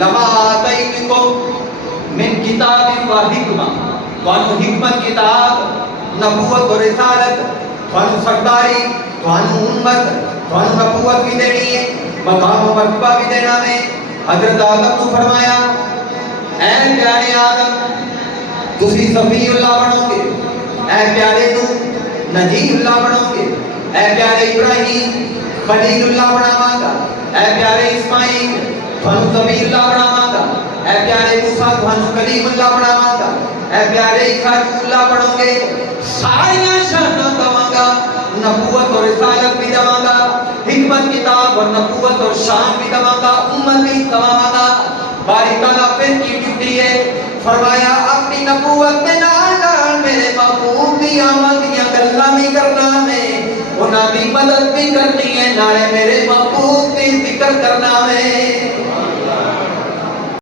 لما آتیتکم من کتاب و حکمہ، توانو حکمت کتاب، نبوت و رسالت، توانو سرداری، توانو امت، توانو نبوت بھی دینی ہے، مقام و مرتبہ بھی دینا میں۔ حضرت آدم کو فرمایا اے پیارے آدم تسی صفی اللہ بنو گے، اے پیارے نو نجی اللہ بنو گے، اے پیارے ابراہیم خلیل اللہ بناواں گا، اے پیارے اسماعیل تھانو صفی اللہ بناواں گا، اے پیارے موسیٰ تھانو کلیم اللہ بناواں گا، اے پیارے عیسیٰ اللہ بنو گے، ساریاں شاناں دواں گا، نبوت اور رسالت بھی دواں گا، حکمت کتاب اور نبوت اور شان بھی دواں گا، امت بھی دواں گا۔ باری تعالیٰ پھر کی ڈیوٹی ہے، فرمایا اپنی نبوت میں نال میرے محبوب دی آمدیاں گلاں بھی کرنا میں، انہاں دی مدد بھی کرنی ہے، نالے میرے محبوب دی ذکر کرنا میں۔